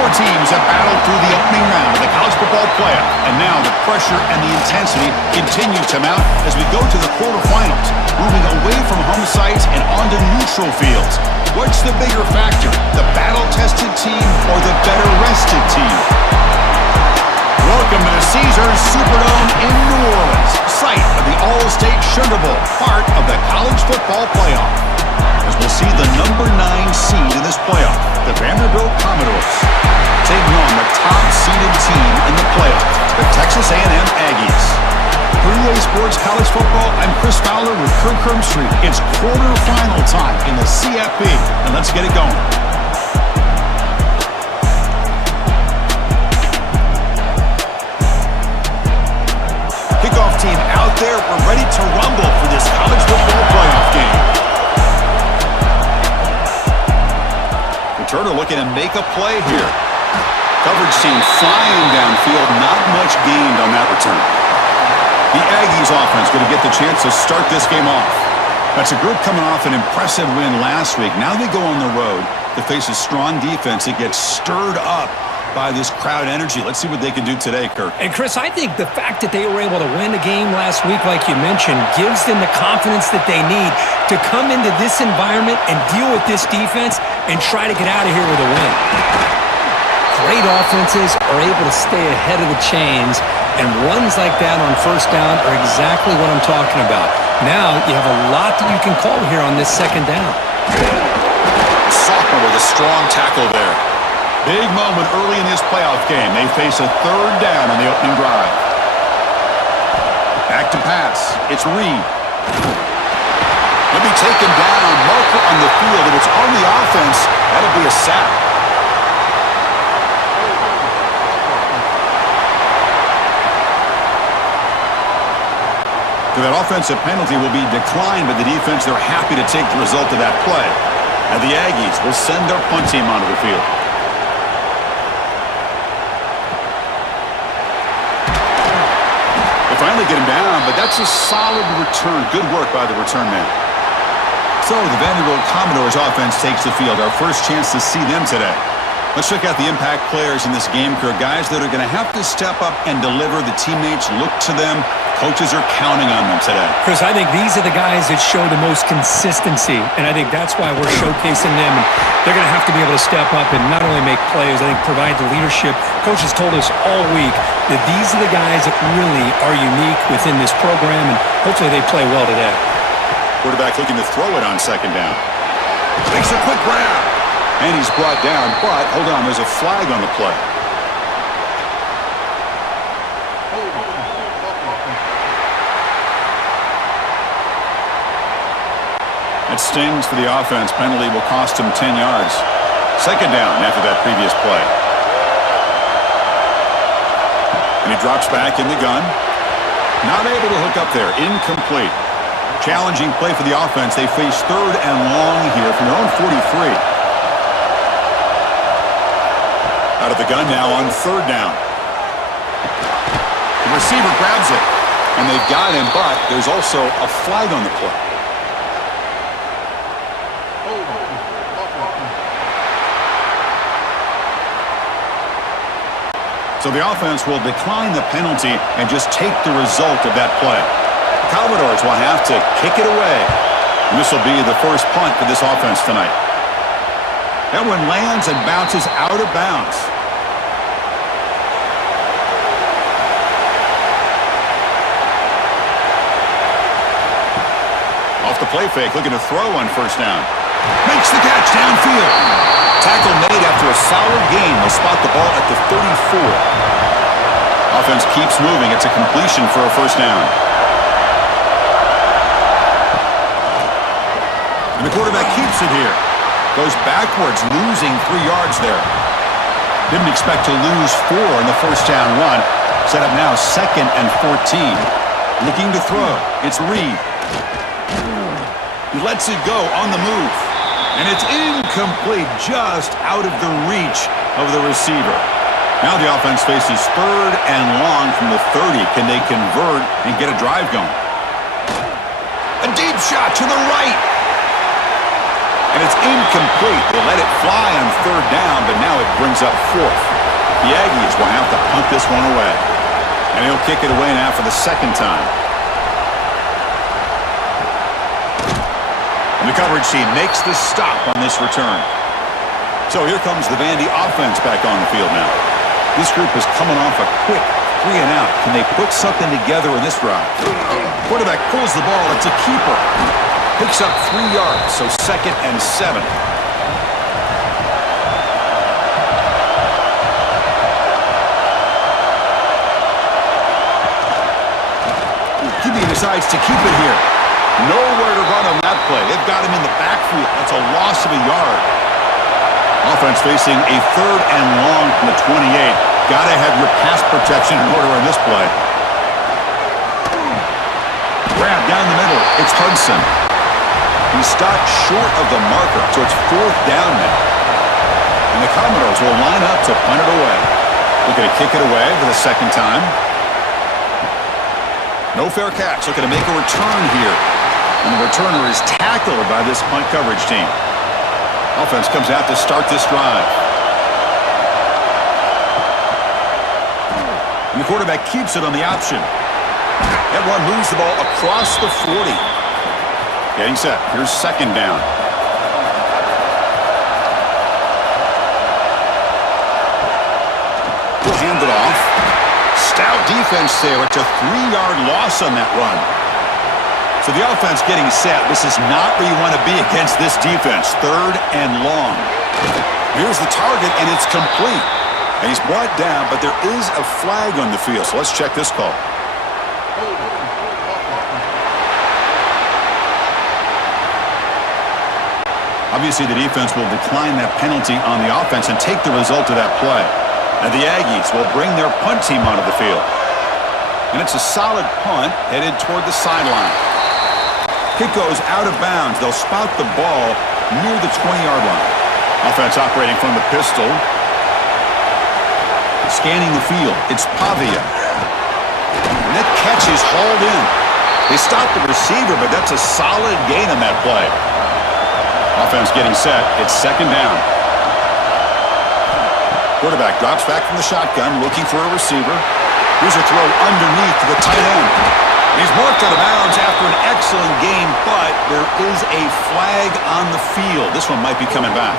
Four teams have battled through the opening round of the college football playoff, and now the pressure and the intensity continue to mount as we go to the quarterfinals, moving away from home sites and onto neutral fields. What's the bigger factor, the battle-tested team or the better-rested team? Welcome to the Caesars Superdome in New Orleans, site of the All-State Sugar Bowl, part of the college football playoff. As we'll see the number 9 seed in this playoff, the Vanderbilt Commodores, taking on the top-seeded team in the playoff, the Texas A&M Aggies. For EA Sports College Football, I'm Chris Fowler with Kirk Hermstreet. It's quarterfinal time in the CFP, and let's get it going. Kickoff team out there. We're ready to rumble for this college football playoff game. Returner looking to make a play here. Coverage team flying downfield. Not much gained on that return. The Aggies offense going to get the chance to start this game off. That's a group coming off an impressive win last week. Now they go on the road to face a strong defense that gets stirred up by this crowd energy. Let's see what they can do today, Kirk. And Chris, I think the fact that they were able to win the game last week, like you mentioned, gives them the confidence that they need to come into this environment and deal with this defense and try to get out of here with a win. Great offenses are able to stay ahead of the chains, and runs like that on first down are exactly what I'm talking about. Now you have a lot that you can call here on this second down. Sophomore with a strong tackle there. Big moment early in this playoff game. They face a third down on the opening drive. Back to pass. It's Reed. He'll be taken down. Marker on the field. If it's on the offense, that'll be a sack. So that offensive penalty will be declined by the defense. They're happy to take the result of that play. And the Aggies will send their punt team onto the field. Finally get him down, but that's a solid return. Good work by the return man. So the Vanderbilt Commodores offense takes the field. Our first chance to see them today. Let's check out the impact players in this game, Kirk. Guys that are going to have to step up and deliver. The teammates look to them. Coaches are counting on them today. Chris, I think these are the guys that show the most consistency, and I think that's why we're showcasing them. And they're going to have to be able to step up and not only make plays, I think provide the leadership. Coaches told us all week that these are the guys that really are unique within this program, and hopefully they play well today. Quarterback looking to throw it on second down. Makes a quick grab. And he's brought down, but hold on, there's a flag on the play. That stings for the offense. Penalty will cost him 10 yards. Second down after that previous play. And he drops back in the gun. Not able to hook up there. Incomplete. Challenging play for the offense. They face third and long here from their own 43. Out of the gun now on third down. The receiver grabs it. And they've got him, but there's also a flag on the play. So the offense will decline the penalty and just take the result of that play. The Commodores will have to kick it away. And this will be the first punt for this offense tonight. That one lands and bounces out of bounds. Off the play fake, looking to throw on first down. Makes the catch downfield. Tackle made after a solid gain. They'll spot the ball at the 34. Offense keeps moving. It's a completion for a first down. And the quarterback keeps it here. Goes backwards, losing 3 yards there. Didn't expect to lose 4 in the first down run. Set up now 2nd and 14. Looking to throw. It's Reed. He lets it go on the move. And it's incomplete, just out of the reach of the receiver. Now the offense faces third and long from the 30. Can they convert and get a drive going? A deep shot to the right. And it's incomplete. They let it fly on third down, but now it brings up fourth. The Aggies will have to punt this one away. And he'll kick it away now for the second time. And the coverage team makes the stop on this return. So here comes the Vandy offense back on the field now. This group is coming off a quick 3 and out. Can they put something together in this drive? Quarterback pulls the ball. It's a keeper. Picks up 3 yards, so 2nd and 7. QB decides to keep it here. Nowhere to run on that play. They've got him in the backfield. That's a loss of a yard. Offense facing a 3rd and long from the 28. Got to have your pass protection in order on this play. Grab down the middle. It's Hudson. He stopped short of the marker, so it's 4th down now. And the Commodores will line up to punt it away. Looking to kick it away for the second time. No fair catch. Looking to make a return here. And the returner is tackled by this punt coverage team. Offense comes out to start this drive. And the quarterback keeps it on the option. That one moves the ball across the 40. Getting set. Here's 2nd down. He'll hand it off. Stout defense there. It's a 3-yard loss on that run. So the offense getting set. This is not where you want to be against this defense. 3rd and long. Here's the target, and it's complete. And he's brought down, but there is a flag on the field. So let's check this call. Obviously, the defense will decline that penalty on the offense and take the result of that play. And the Aggies will bring their punt team onto the field. And it's a solid punt headed toward the sideline. Kick goes out of bounds. They'll spot the ball near the 20-yard line. Offense operating from the pistol. Scanning the field. It's Pavia. And that catch is hauled in. They stopped the receiver, but that's a solid gain on that play. Offense getting set. It's 2nd down. Quarterback drops back from the shotgun, looking for a receiver. Here's a throw underneath to the tight end. He's marked out of bounds after an excellent game, but there is a flag on the field. This one might be coming back.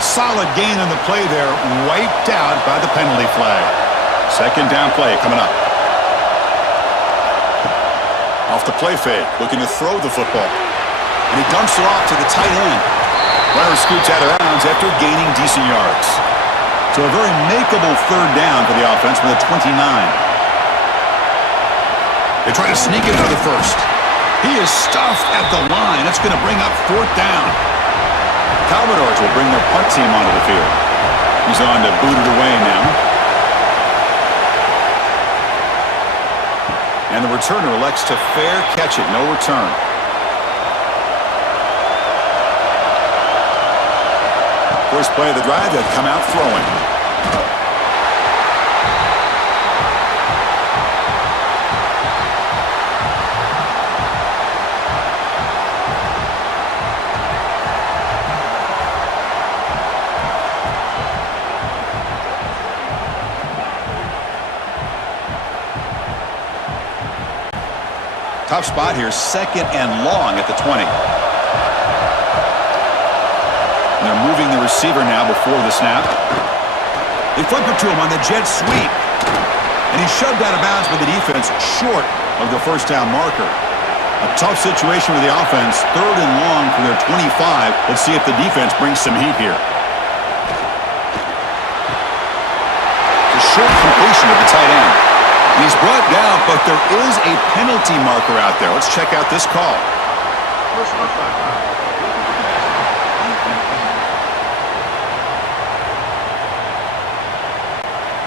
Solid gain on the play there, wiped out by the penalty flag. 2nd down play coming up. Off the play fake, looking to throw the football. And he dumps it off to the tight end. Runner scoots out of bounds after gaining decent yards. So a very makeable 3rd down for the offense with a 29. They try to sneak it for the first. He is stuffed at the line. That's going to bring up 4th down. Commodores will bring their punt team onto the field. He's on to boot it away now. And the returner elects to fair catch it. No return. First play of the drive, they'll come out throwing. Tough spot here, 2nd and long at the 20. And they're moving the receiver now before the snap. They flip it to him on the jet sweep. And he's shoved out of bounds by the defense short of the 1st down marker. A tough situation for the offense, 3rd and long from their 25. Let's see if the defense brings some heat here. It's a short completion of the tight end. He's brought down, but there is a penalty marker out there. Let's check out this call.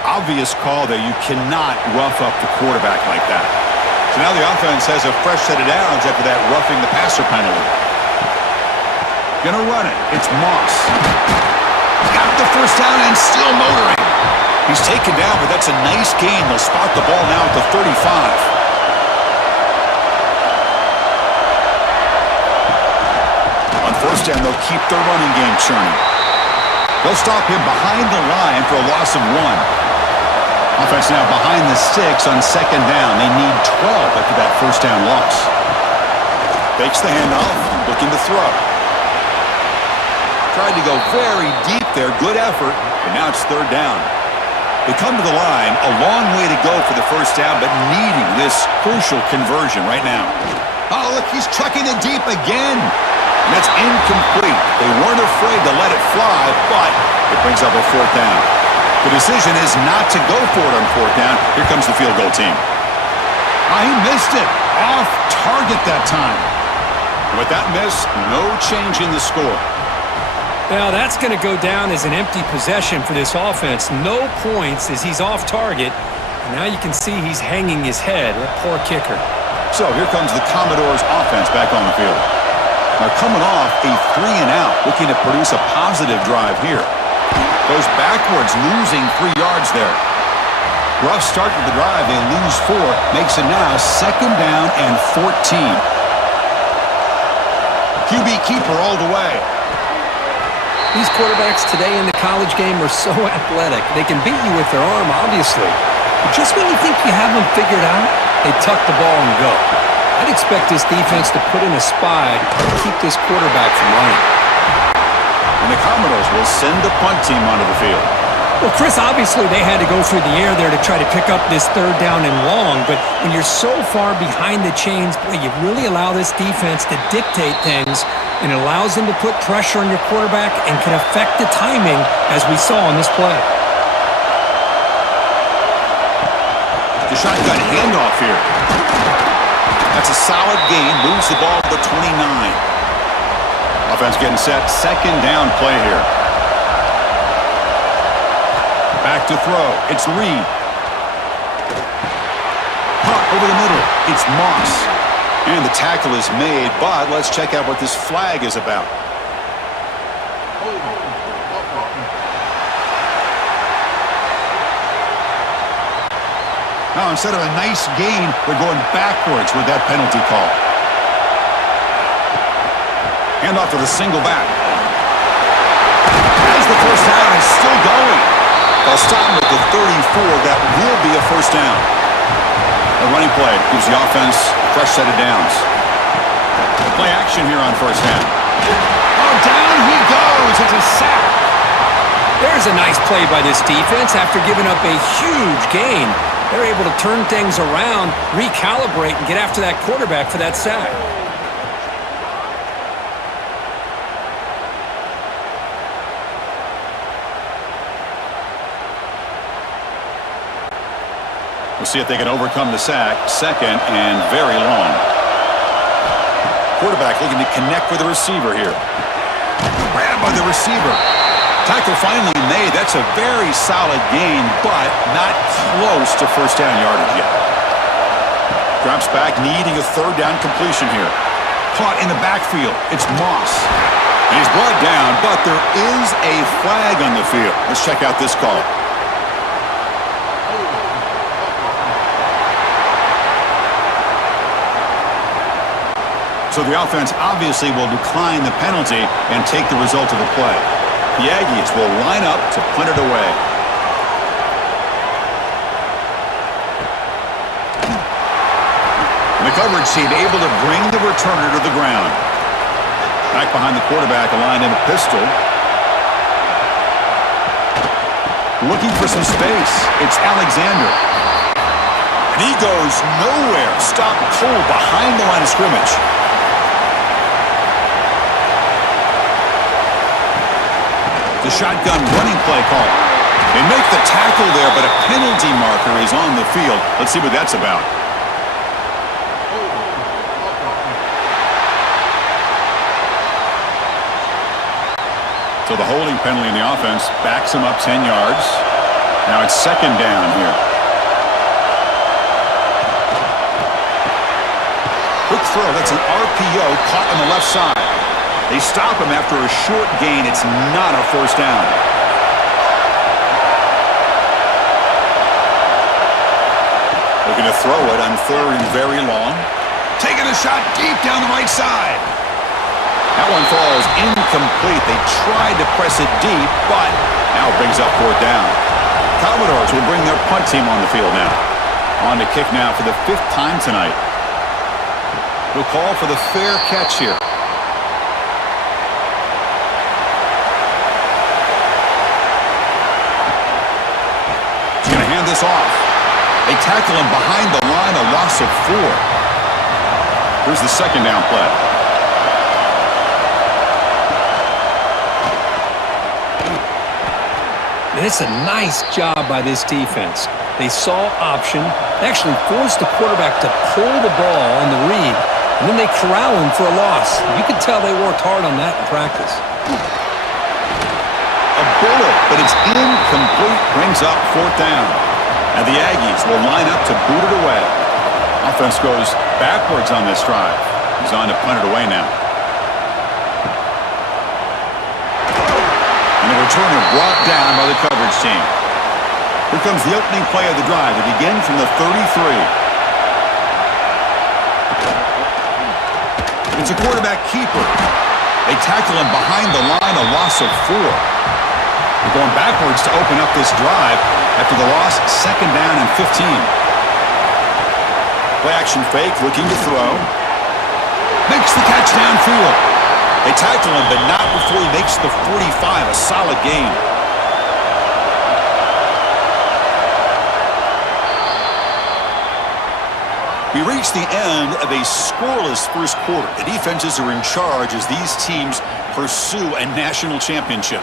Obvious call that you cannot rough up the quarterback like that. So now the offense has a fresh set of downs after that roughing the passer penalty. Gonna run it. It's Moss. Got the 1st down and still motoring. He's taken down, but that's a nice gain. They'll spot the ball now at the 35. and they'll keep their running game churning. They'll stop him behind the line for a loss of 1. Offense now behind the 6 on second down. They need 12 after that first down loss. Fakes the handoff, looking to throw. Tried to go very deep there. Good effort, and now it's third down. They come to the line, a long way to go for the first down, but needing this crucial conversion right now. Oh, look, he's chucking it deep again. And that's incomplete. They weren't afraid to let it fly, but it brings up a fourth down. The decision is not to go for it on fourth down. Here comes the field goal team. He missed it. Off target that time. With that miss, no change in the score. Now that's going to go down as an empty possession for this offense. No points as he's off target. And now you can see he's hanging his head. That poor kicker. So here comes the Commodores offense back on the field. Now coming off a 3-and-out, looking to produce a positive drive here. Goes backwards, losing 3 yards there. Rough start to the drive. They lose 4. Makes it now second down and 14. QB keeper all the way. These quarterbacks today in the college game are so athletic. They can beat you with their arm, obviously. But just when you think you have them figured out, they tuck the ball and go. I'd expect this defense to put in a spy to keep this quarterback from running. And the Commodores will send the punt team onto the field. Well, Chris, obviously they had to go through the air there to try to pick up this third down and long, but when you're so far behind the chains, boy, you really allow this defense to dictate things, and it allows them to put pressure on your quarterback and can affect the timing, as we saw on this play. The shotgun handoff here. That's a solid gain, moves the ball to the 29. Offense getting set, second down play here. Back to throw. It's Reed. Pop over the middle. It's Moss. And the tackle is made, but let's check out what this flag is about. Now, instead of a nice gain, they're going backwards with that penalty call. Handoff to the single back. As the first down is still going. They'll stop him at the 34. That will be a first down. A running play gives the offense a fresh set of downs. Play action here on first down. Oh, down he goes. It's a sack. There's a nice play by this defense after giving up a huge gain. They're able to turn things around, recalibrate, and get after that quarterback for that sack. We'll see if they can overcome the sack. Second and very long. Quarterback looking to connect with the receiver here. Grabbed by the receiver. Tackle finally made. That's a very solid gain, but not close to first down yardage yet. Drops back, needing a third down completion here. Caught in the backfield. It's Moss. And he's brought down, but there is a flag on the field. Let's check out this call. So the offense obviously will decline the penalty and take the result of the play. The Aggies will line up to punt it away. And the coverage team able to bring the returner to the ground. Back behind the quarterback, aligned in a pistol. Looking for some space. It's Alexander. And he goes nowhere. Stopped cold behind the line of scrimmage. The shotgun running play call. They make the tackle there, but a penalty marker is on the field. Let's see what that's about. So the holding penalty in the offense backs him up 10 yards. Now it's second down here. Quick throw. That's an RPO caught on the left side. They stop him after a short gain. It's not a first down. Looking to throw it on third and very long. Taking a shot deep down the right side. That one falls incomplete. They tried to press it deep, but now it brings up fourth down. Commodores will bring their punt team on the field now. On to kick now for the 5th time tonight. We'll call for the fair catch here. He's going to hand this off. They tackle him behind the line, a loss of 4. Here's the second down play. And it's a nice job by this defense. They saw option, actually forced the quarterback to pull the ball on the read, and then they corral him for a loss. You could tell they worked hard on that in practice. A bullet, but it's incomplete, brings up fourth down. And the Aggies will line up to boot it away. Offense goes backwards on this drive. He's on to punt it away now. And the returner brought down by the coverage team. Here comes the opening play of the drive. They begin from the 33. It's a quarterback keeper. They tackle him behind the line, a loss of 4. They're going backwards to open up this drive after the loss, second down and 15. Play action fake, looking to throw. Makes the catch downfield. They tackle him, but not before he makes the 45, a solid gain. We reach the end of a scoreless first quarter. The defenses are in charge as these teams pursue a national championship.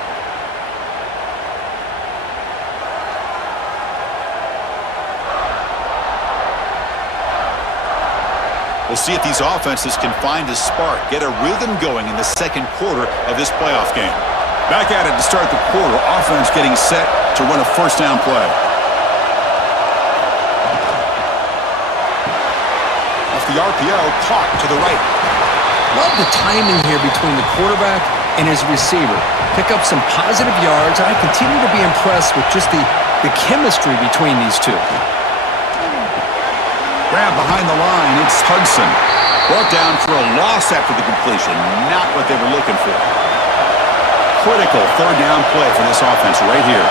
We'll see if these offenses can find a spark, get a rhythm going in the second quarter of this playoff game. Back at it to start the quarter. Offense getting set to run a first down play. Off the RPO, caught to the right. Love the timing here between the quarterback and his receiver. Pick up some positive yards, and I continue to be impressed with just the chemistry between these two. Grab behind the line, it's Hudson. Brought down for a loss after the completion. Not what they were looking for. Critical third down play for this offense right here.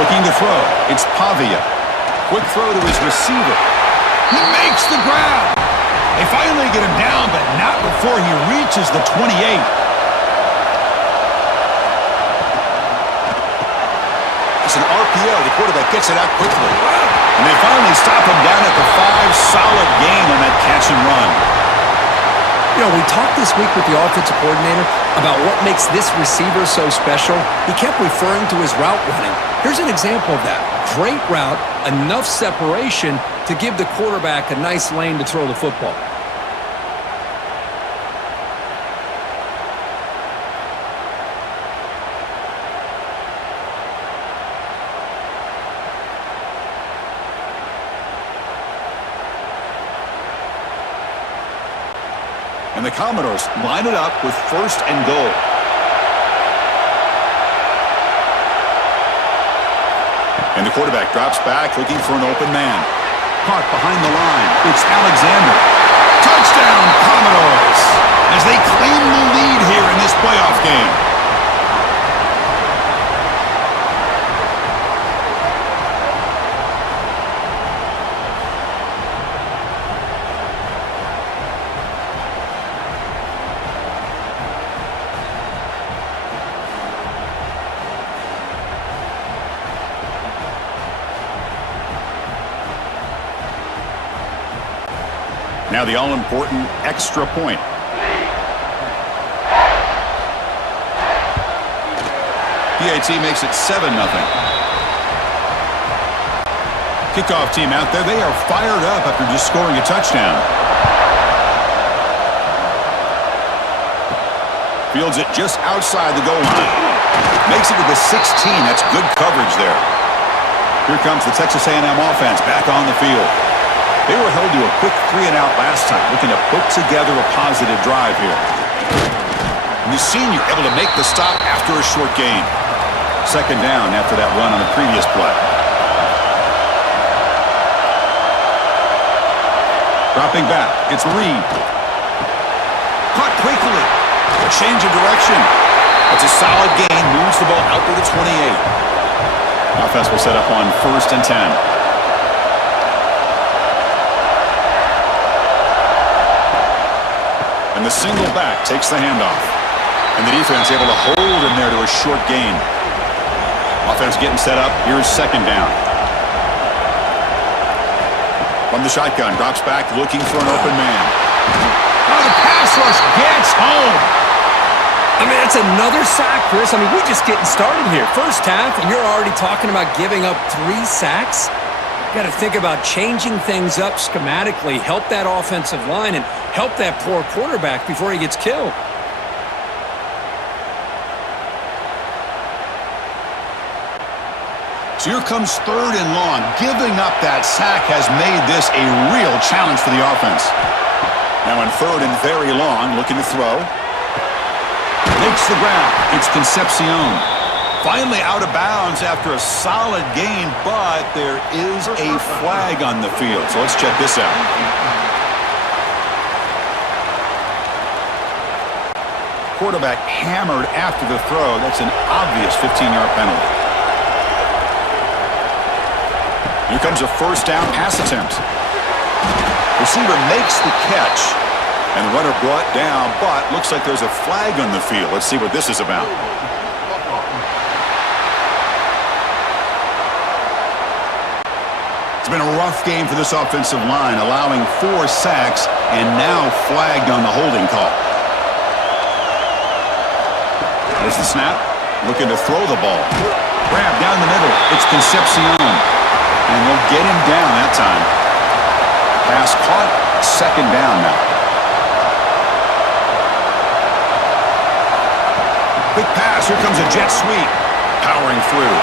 Looking to throw, it's Pavia. Quick throw to his receiver. He makes the grab. They finally get him down, but not before he reaches the 28. It's an RPO. The quarterback gets it out quickly. And they finally stop him down at the 5. Solid gain on that catch and run. You know, we talked this week with the offensive coordinator about what makes this receiver so special. He kept referring to his route running. Here's an example of that. Great route, enough separation to give the quarterback a nice lane to throw the football. And the Commodores line it up with first and goal. And the quarterback drops back, looking for an open man. Caught behind the line. It's Alexander. Touchdown, Commodores! As they claim the lead here in this playoff game. Now the all-important extra point. PAT makes it 7-0. Kickoff team out there. They are fired up after just scoring a touchdown. Fields it just outside the goal line. Makes it to the 16. That's good coverage there. Here comes the Texas A&M offense back on the field. They were held to a quick 3-and-out last time, looking to put together a positive drive here. And the senior able to make the stop after a short gain. Second down after that run on the previous play. Dropping back, it's Reed. Caught quickly. A change of direction. It's a solid gain. Moves the ball out to the 28. Offense will set up on 1st and 10. And the single back takes the handoff. And the defense able to hold him there to a short gain. Offense getting set up. Here's 2nd down. From the shotgun, drops back looking for an open man. Oh, the pass rush gets home. I mean, that's another sack, Chris. I mean, we're just getting started here. First half, and you're already talking about giving up 3 sacks. Got to think about changing things up schematically, help that offensive line, and help that poor quarterback before he gets killed. So here comes 3rd and long. Giving up that sack has made this a real challenge for the offense. Now in 3rd and very long, looking to throw. Makes the ground. It's Concepcion. Finally out of bounds after a solid gain, but there is a flag on the field. So let's check this out. Quarterback hammered after the throw. That's an obvious 15-yard penalty. Here comes a 1st down pass attempt. Receiver makes the catch, and the runner brought down, but looks like there's a flag on the field. Let's see what this is about. It's been a rough game for this offensive line, allowing 4 sacks and now flagged on the holding call. There's the snap. Looking to throw the ball. Grab down the middle. It's Concepcion. And they'll get him down that time. Pass caught. 2nd down now. Quick pass. Here comes a jet sweep. Powering through.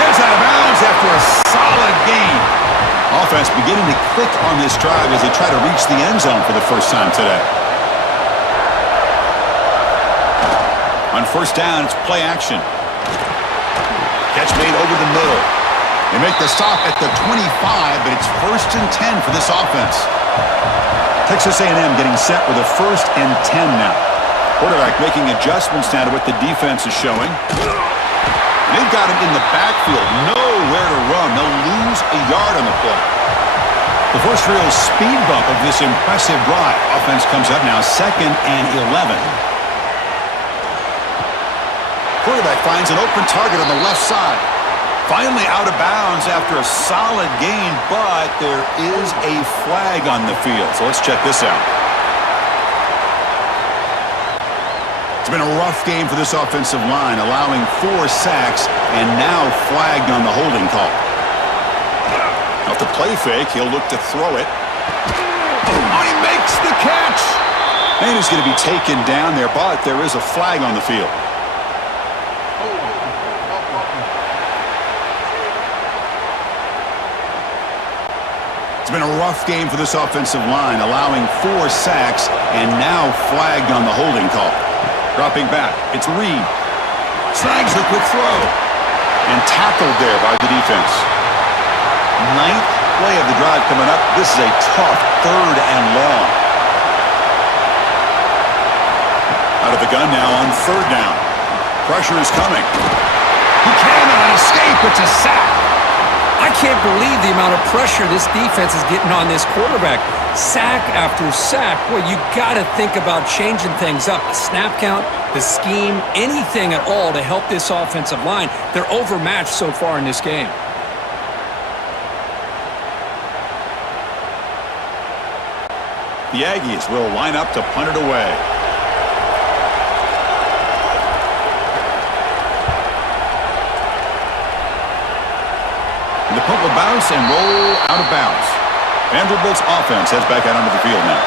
Heads out of bounds after a solid gain. Offense beginning to click on this drive as they try to reach the end zone for the first time today. On 1st down, it's play action. Catch made over the middle. They make the stop at the 25, but it's 1st and 10 for this offense. Texas A&M getting set with a 1st and 10 now. Quarterback making adjustments now to what the defense is showing. They've got him in the backfield. Nowhere to run. They'll lose a yard on the play. The first real speed bump of this impressive drive. Offense comes up now 2nd and 11. Quarterback finds an open target on the left side. Finally out of bounds after a solid gain, but there is a flag on the field. So let's check this out. It's been a rough game for this offensive line, allowing 4 sacks and now flagged on the holding call. Off the play fake, he'll look to throw it. Oh, he makes the catch! And he's going to be taken down there, but there is a flag on the field. It's been a rough game for this offensive line, allowing 4 sacks and now flagged on the holding call. Dropping back, it's Reed. Snags the quick throw. And tackled there by the defense. 9th play of the drive coming up. This is a tough 3rd and long. Out of the gun now on 3rd down. Pressure is coming. He cannot escape. It's a sack. I can't believe the amount of pressure this defense is getting on this quarterback. Sack after sack. Well, you got to think about changing things up. The snap count, the scheme, anything at all to help this offensive line. They're overmatched so far in this game. The Aggies will line up to punt it away. The punt will bounce and roll out of bounds. Vanderbilt's offense heads back out onto the field now.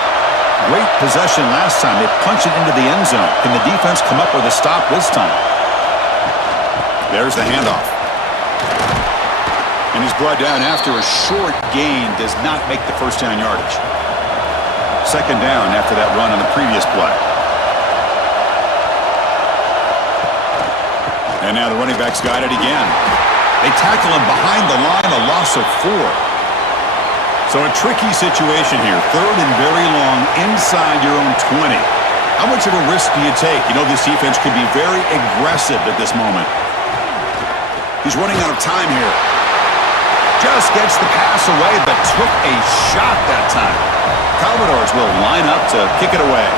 Great possession last time. They punch it into the end zone. Can the defense come up with a stop this time? There's the handoff. And he's brought down after a short gain. Does not make the 1st down yardage. 2nd down after that run on the previous play. And now the running back's got it again. They tackle him behind the line, a loss of 4. So a tricky situation here. Third and very long inside your own 20. How much of a risk do you take? You know this defense could be very aggressive at this moment. He's running out of time here. Just gets the pass away, but took a shot that time. Commodores will line up to kick it away.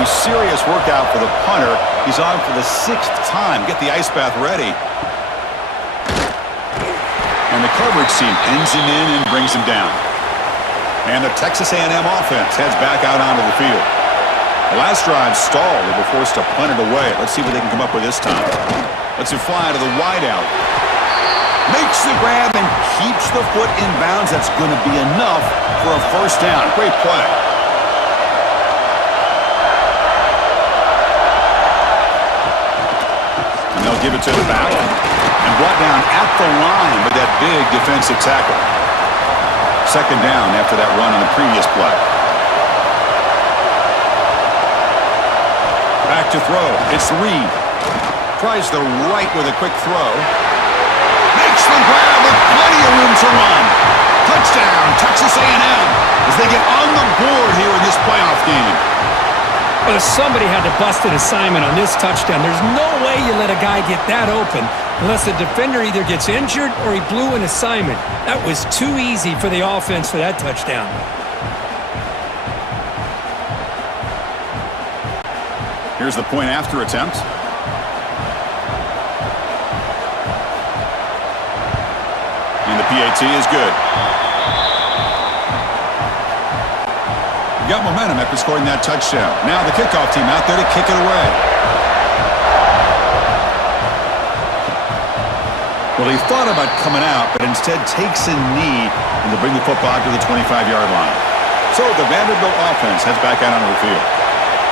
A serious workout for the punter. He's on for the 6th time. Get the ice bath ready. And the coverage team pins him in and brings him down. And the Texas A&M offense heads back out onto the field. The last drive stalled. They were forced to punt it away. Let's see what they can come up with this time. Lets it fly to the wideout. Makes the grab and keeps the foot in bounds. That's going to be enough for a first down. Great play. And they'll give it to the back. And brought down at the line with that big defensive tackle. Second down after that run on the previous play. Back to throw. It's Reed. Tries the right with a quick throw. Makes the grab with plenty of room to run. Touchdown, Texas A&M, as they get on the board here in this playoff game. Well, somebody had to bust an assignment on this touchdown. There's no way you let a guy get that open unless the defender either gets injured or he blew an assignment. That was too easy for the offense for that touchdown. Here's the point after attempt. And the PAT is good. Got momentum after scoring that touchdown. Now the kickoff team out there to kick it away. Well, he thought about coming out, but instead takes a knee and to bring the football to the 25-yard line. So the Vanderbilt offense heads back out onto the field.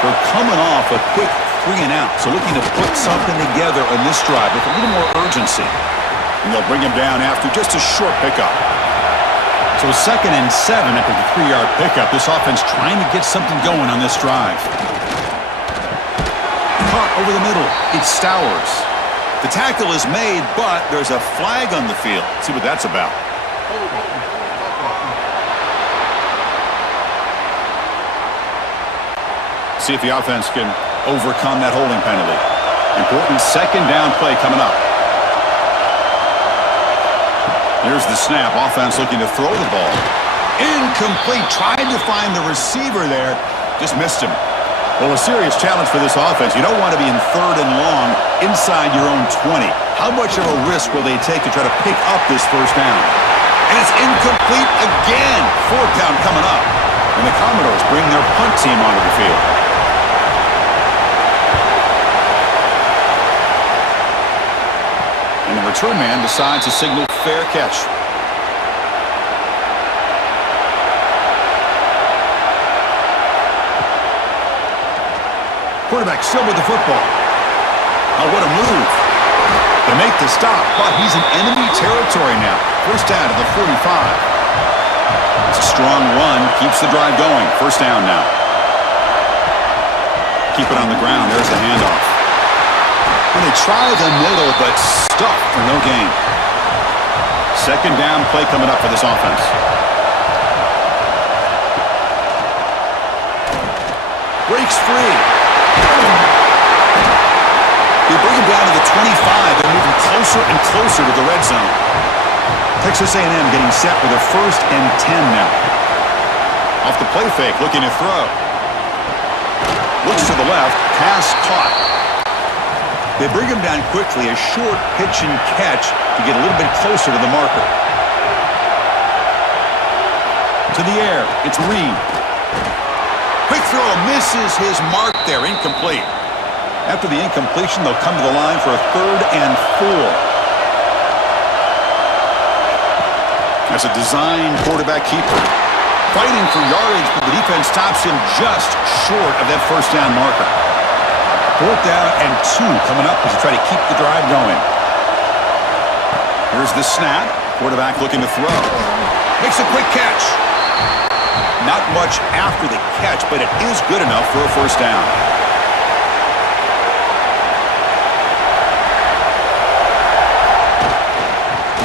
They're coming off a quick 3 and out, so looking to put something together on this drive with a little more urgency. And they'll bring him down after just a short pickup. So 2nd and 7 after the 3-yard pickup. This offense trying to get something going on this drive. Caught over the middle. It's Stowers. The tackle is made, but there's a flag on the field. Let's see what that's about. See if the offense can overcome that holding penalty. Important 2nd down play coming up. Here's the snap. Offense looking to throw the ball. Incomplete. Tried to find the receiver there. Just missed him. Well, a serious challenge for this offense. You don't want to be in 3rd and long inside your own 20. How much of a risk will they take to try to pick up this first down? And it's incomplete again. 4th down coming up. And the Commodores bring their punt team onto the field. And the return man decides to signal fair catch. Quarterback still with the football. Oh, what a move. They make the stop, but he's in enemy territory now. First down to the 45. It's a strong run. Keeps the drive going. First down now. Keep it on the ground. There's the handoff. And they try the middle, but stuffed for no gain. 2nd down play coming up for this offense. Breaks free. They bring him down to the 25. They're moving closer and closer to the red zone. Texas A&M getting set with a 1st and 10 now. Off the play fake, looking to throw. Looks to the left, pass caught. They bring him down quickly, a short pitch and catch to get a little bit closer to the marker. To the air, it's Reed. Quick throw, misses his mark there, incomplete. After the incompletion, they'll come to the line for a 3rd and 4. That's a design quarterback keeper. Fighting for yardage, but the defense stops him just short of that first down marker. 4th down and 2 coming up as they try to keep the drive going. Here's the snap. Quarterback looking to throw. Makes a quick catch. Not much after the catch, but it is good enough for a first down.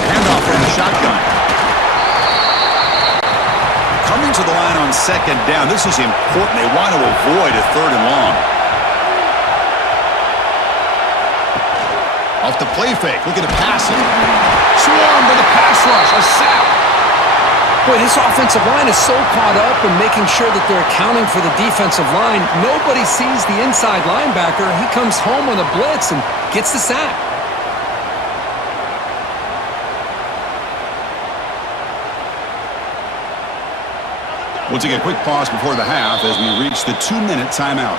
Handoff from the shotgun. to the line on second down. This is important. They want to avoid a 3rd and long. Off the play fake. Look at the passing. Swarm by the pass rush. A sack. Boy, this offensive line is so caught up in making sure that they're accounting for the defensive line. Nobody sees the inside linebacker. He comes home on a blitz and gets the sack. We'll take a quick pause before the half as we reach the 2-minute timeout.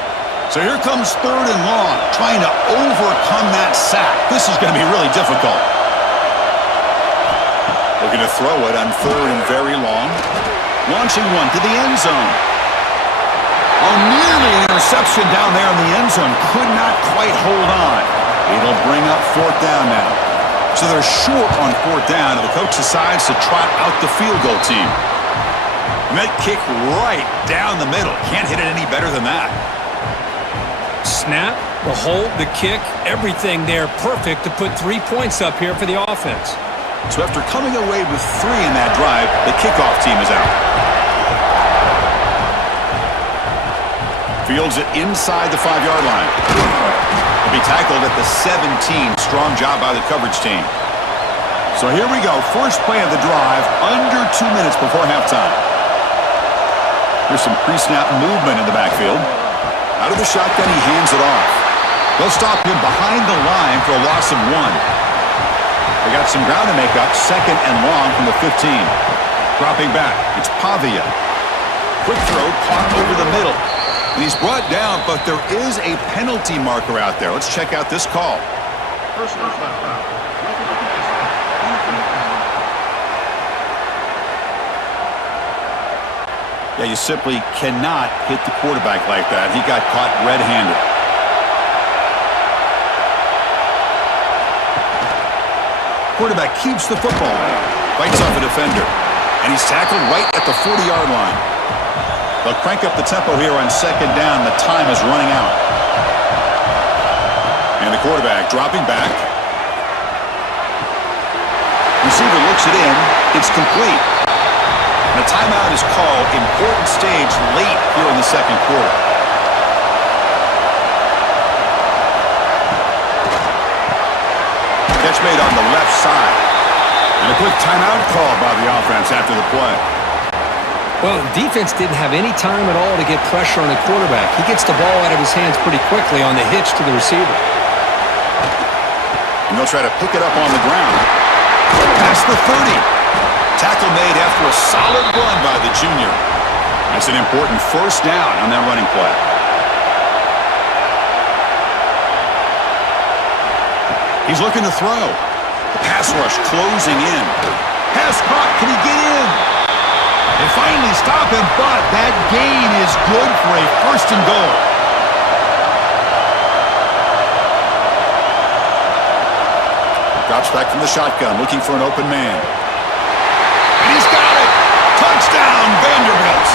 So here comes 3rd and long, trying to overcome that sack. This is going to be really difficult. Looking to throw it on 3rd and very long. Launching one to the end zone. Oh, nearly an interception down there in the end zone. Could not quite hold on. It'll bring up 4th down now. So they're short on 4th down, and the coach decides to trot out the field goal team. And that kick right down the middle. Can't hit it any better than that. Snap, the hold, the kick, everything there perfect to put 3 points up here for the offense. So after coming away with 3 in that drive, the kickoff team is out. Fields it inside the 5-yard line. He'll be tackled at the 17. Strong job by the coverage team. So here we go. First play of the drive, under 2 minutes before halftime. There's some pre-snap movement in the backfield. Out of the shotgun, he hands it off. They'll stop him behind the line for a loss of 1. They got some ground to make up, 2nd and long from the 15. Dropping back, it's Pavia. Quick throw, caught over the middle. And he's brought down, but there is a penalty marker out there. Let's check out this call. Personal foul. Yeah, you simply cannot hit the quarterback like that. He got caught red-handed. Quarterback keeps the football, fights off a defender, and he's tackled right at the 40-yard line. They'll crank up the tempo here on 2nd down. The time is running out. And the quarterback dropping back. Receiver looks it in. It's complete. And a timeout is called. Important stage late here in the 2nd quarter. Catch made on the left side. And a quick timeout call by the offense after the play. Well, defense didn't have any time at all to get pressure on the quarterback. He gets the ball out of his hands pretty quickly on the hitch to the receiver. And they'll try to pick it up on the ground. Past the 30. Tackle made after a solid run by the junior. That's an important 1st down on that running play. He's looking to throw. The pass rush closing in. Pass caught. Can he get in? They finally stop him, but that gain is good for a 1st and goal. Drops back from the shotgun, looking for an open man. And he's got it! Touchdown, Vanderbilt!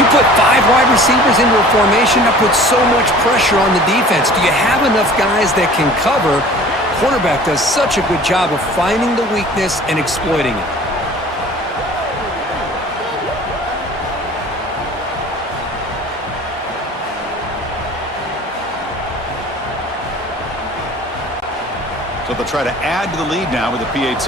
You put 5 wide receivers into a formation, that puts so much pressure on the defense. Do you have enough guys that can cover? Quarterback does such a good job of finding the weakness and exploiting it. So they'll try to add to the lead now with a PAT.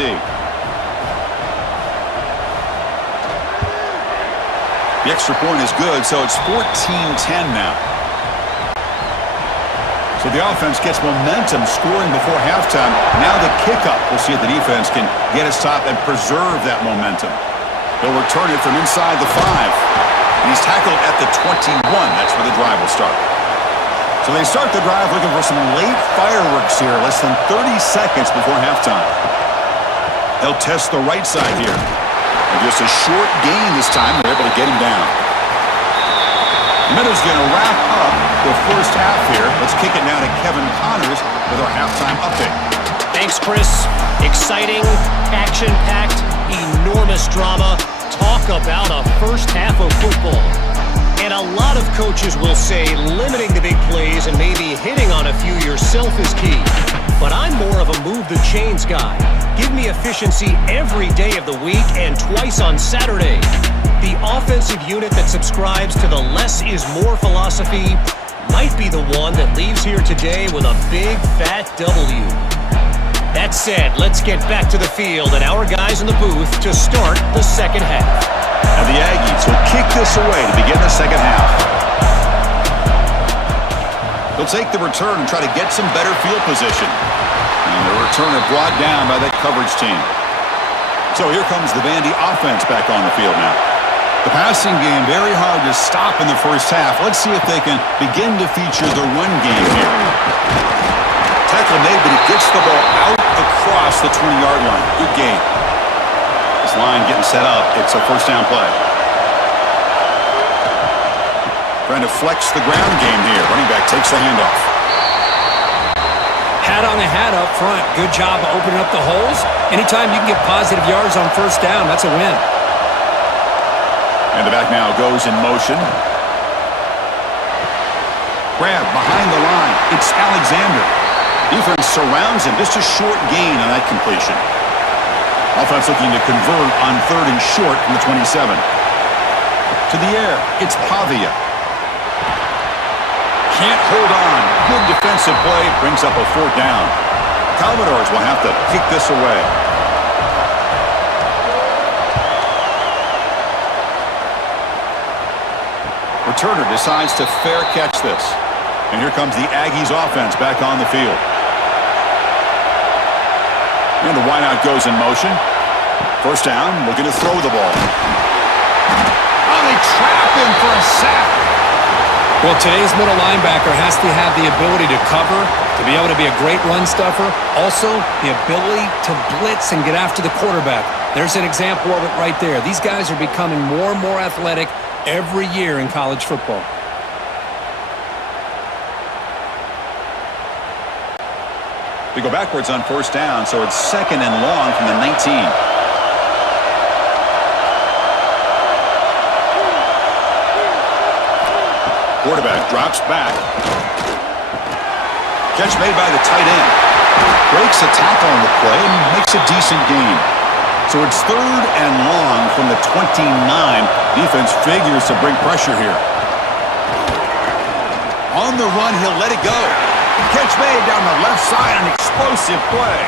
The extra point is good, so it's 14-10 now. So the offense gets momentum scoring before halftime. Now the kickoff. We'll see if the defense can get a stop and preserve that momentum. They'll return it from inside the 5. And he's tackled at the 21. That's where the drive will start. So they start the drive looking for some late fireworks here, less than 30 seconds before halftime. They'll test the right side here. And just a short gain this time, they're able to get him down. Meadows going to wrap up the first half here. Let's kick it now to Kevin Connors with our halftime update. Thanks, Chris. Exciting, action-packed, enormous drama. Talk about a first half of football. And a lot of coaches will say limiting the big plays and maybe hitting on a few yourself is key. But I'm more of a move the chains guy. Give me efficiency every day of the week and twice on Saturday. The offensive unit that subscribes to the less is more philosophy might be the one that leaves here today with a big, fat W. That said, let's get back to the field and our guys in the booth to start the second half. And the Aggies will kick this away to begin the second half. They'll take the return and try to get some better field position. And the returner brought down by that coverage team. So here comes the Vandy offense back on the field now. The passing game very hard to stop in the first half. Let's see if they can begin to feature the run game here. Tackle made, but he gets the ball out across the 20-yard line. Good game. This line getting set up. It's a first down play. Trying to flex the ground game here. Running back takes the handoff. Hat on the hat up front. Good job of opening up the holes. Anytime you can get positive yards on first down, that's a win. And the back now goes in motion. Grab behind the line. It's Alexander. Defense surrounds him. Just a short gain on that completion. Offense looking to convert on 3rd and short from the 27. To the air. It's Pavia. Can't hold on. Good defensive play. Brings up a 4th down. Commodores will have to kick this away. Returner decides to fair catch this. And here comes the Aggies offense back on the field. And the wideout goes in motion. First down, looking to throw the ball. Oh, they trap him for a sack. Well, today's middle linebacker has to have the ability to cover, to be able to be a great run stuffer. Also, the ability to blitz and get after the quarterback. There's an example of it right there. These guys are becoming more and more athletic every year in college football. They go backwards on first down, so it's 2nd and long from the 19. Quarterback drops back. Catch made by the tight end. Breaks a tackle on the play and makes a decent gain. So it's 3rd and long from the 29. Defense figures to bring pressure here. On the run, he'll let it go. Catch made down the left side, an explosive play.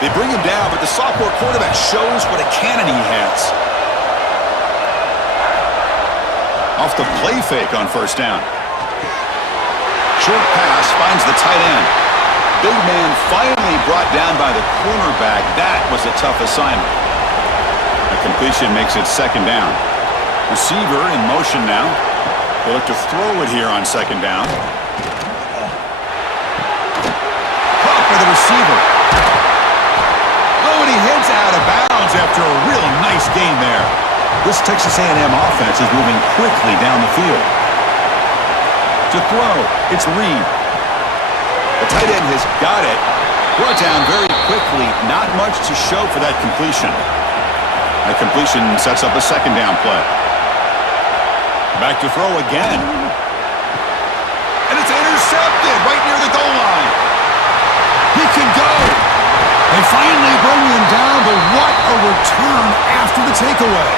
They bring him down, but the sophomore quarterback shows what a cannon he has. Off the play fake on first down. Short pass finds the tight end. Big man finally brought down by the cornerback. That was a tough assignment. A completion makes it 2nd down. Receiver in motion now. They look to throw it here on 2nd down. For the receiver. Oh, and he heads out of bounds after a really nice gain there. This Texas A&M offense is moving quickly down the field. To throw, it's Reed. The tight end has got it. Brought down very quickly. Not much to show for that completion. That completion sets up a 2nd down play. Back to throw again. And it's intercepted right near the goal line. He can go. They finally bring him down, but what a return after the takeaway.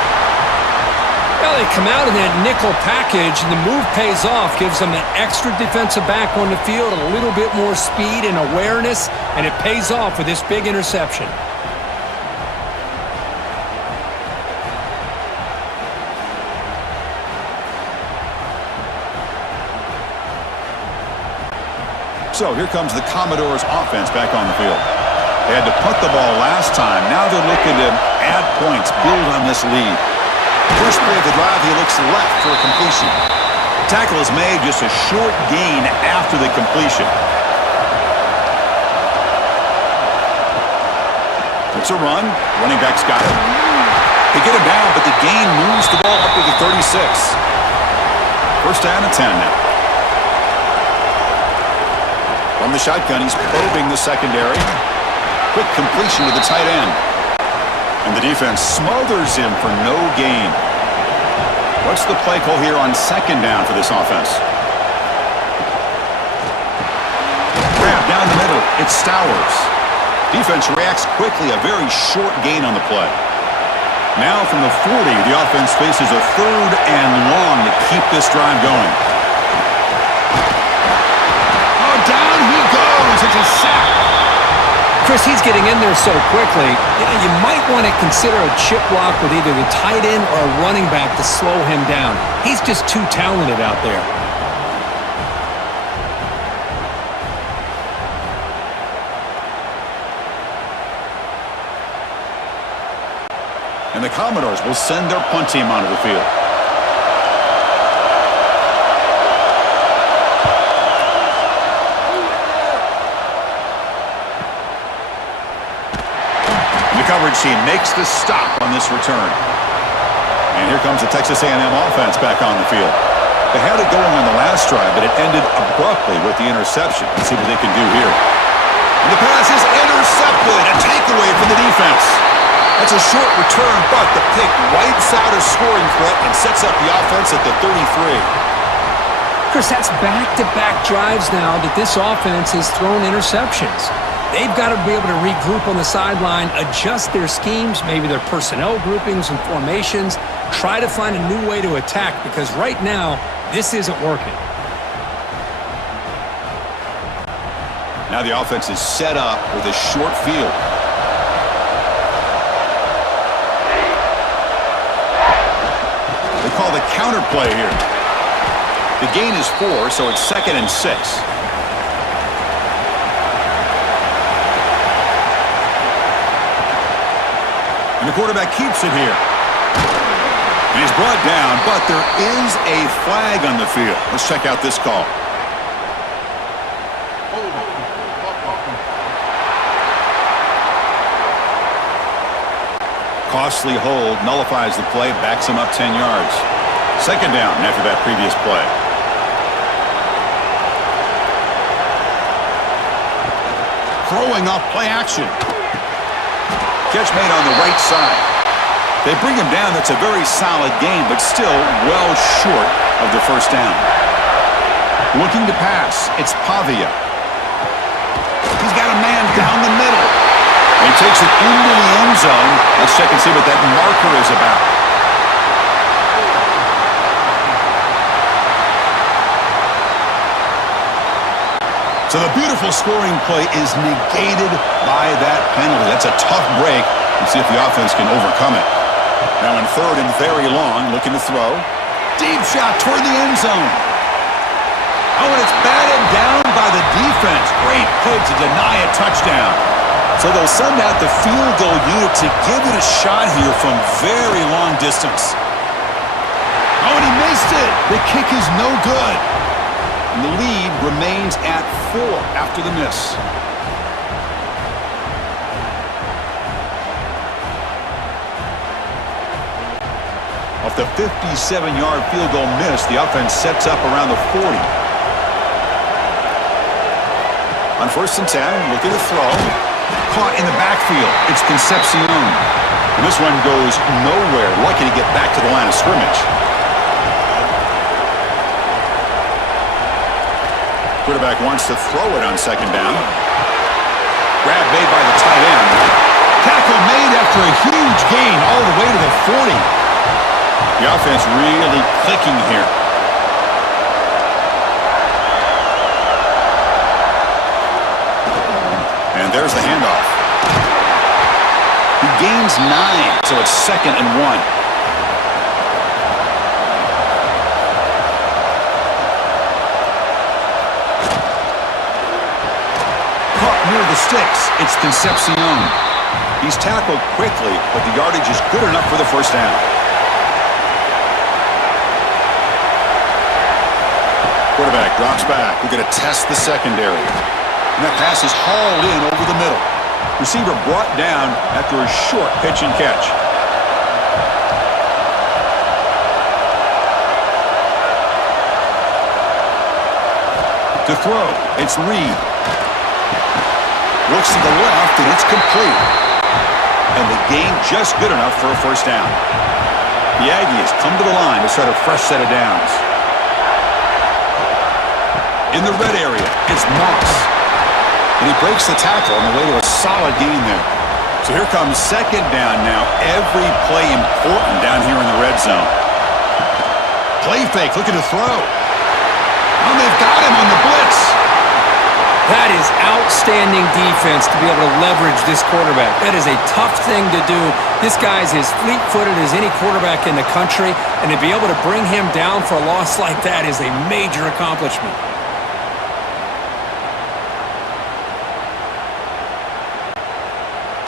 Well, they come out in that nickel package, and the move pays off, gives them an extra defensive back on the field, a little bit more speed and awareness, and it pays off with this big interception. So here comes the Commodores offense back on the field. They had to punt the ball last time. Now they're looking to add points, build on this lead. First play of the drive, he looks left for a completion. Tackle is made, just a short gain after the completion. It's a run. Running back's got it. They get him down, but the gain moves the ball up to the 36. First down and 10 now. From the shotgun, he's probing the secondary. Quick completion to the tight end. And the defense smothers him for no gain. What's the play call here on 2nd down for this offense? Grab down the middle. It's Stowers. Defense reacts quickly. A very short gain on the play. Now from the 40, the offense faces a 3rd and long to keep this drive going. Oh, down he goes. It's a sack. Chris, he's getting in there so quickly. You might want to consider a chip block with either the tight end or a running back to slow him down. He's just too talented out there. And the Commodores will send their punt team onto the field. The coverage team makes the stop on this return. And here comes the Texas A&M offense back on the field. They had it going on the last drive, but it ended abruptly with the interception. Let's see what they can do here. And the pass is intercepted. A takeaway from the defense. That's a short return, but the pick wipes out a scoring threat and sets up the offense at the 33. Chris, that's back-to-back drives now that this offense has thrown interceptions. They've got to be able to regroup on the sideline, adjust their schemes, maybe their personnel groupings and formations, try to find a new way to attack, because right now, this isn't working. Now the offense is set up with a short field. They call the counter play here. The gain is 4, so it's 2nd and 6. And the quarterback keeps it here. And he's brought down, but there is a flag on the field. Let's check out this call. Costly hold, nullifies the play, backs him up 10 yards. 2nd down after that previous play. Throwing off play action. Catch made on the right side. They bring him down. That's a very solid gain, but still well short of the 1st down. Looking to pass. It's Pavia. He's got a man down the middle. And he takes it into the end zone. Let's check and see what that marker is about. So the beautiful scoring play is negated by that penalty. That's a tough break. Let's see if the offense can overcome it. Now in 3rd and very long, looking to throw. Deep shot toward the end zone. Oh, and it's batted down by the defense. Great play to deny a touchdown. So they'll send out the field goal unit to give it a shot here from very long distance. Oh, and he missed it. The kick is no good. And the lead remains at 4 after the miss. Off the 57-yard field goal miss, the offense sets up around the 40. On 1st and 10, looking to throw. Caught in the backfield. It's Concepcion. And this one goes nowhere. Lucky to get back to the line of scrimmage. Quarterback wants to throw it on 2nd down. Grab made by the tight end. Tackle made after a huge gain all the way to the 40. The offense really clicking here. And there's the handoff. He gains 9, so it's 2nd and 1. Near the sticks, it's Concepcion. He's tackled quickly, but the yardage is good enough for the 1st down. Quarterback drops back. We're going to test the secondary. And that pass is hauled in over the middle. Receiver brought down after a short pitch and catch. To throw, it's Reed. Looks to the left, and it's complete. And the gain just good enough for a 1st down. The Aggies come to the line to start a fresh set of downs. In the red area, it's Moss. And he breaks the tackle on the way to a solid gain there. So here comes second down now. Every play important down here in the red zone. Play fake, looking to throw. Oh, they've got him on the blitz. That is outstanding defense to be able to leverage this quarterback. That is a tough thing to do. This guy's as fleet-footed as any quarterback in the country, and to be able to bring him down for a loss like that is a major accomplishment.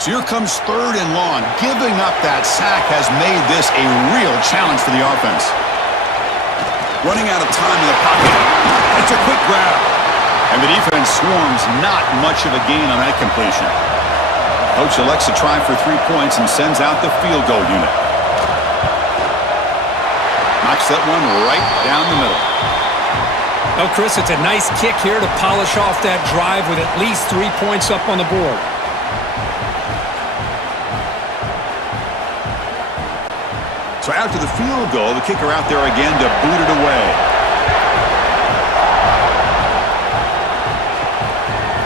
So here comes third and long. Giving up that sack has made this a real challenge for the offense. Running out of time in the pocket. It's a quick grab. And the defense swarms, not much of a gain on that completion. Coach elects to try for 3 points and sends out the field goal unit. Knocks that one right down the middle. Oh, Chris, it's a nice kick here to polish off that drive with at least 3 points up on the board. So after the field goal, the kicker out there again to boot it away.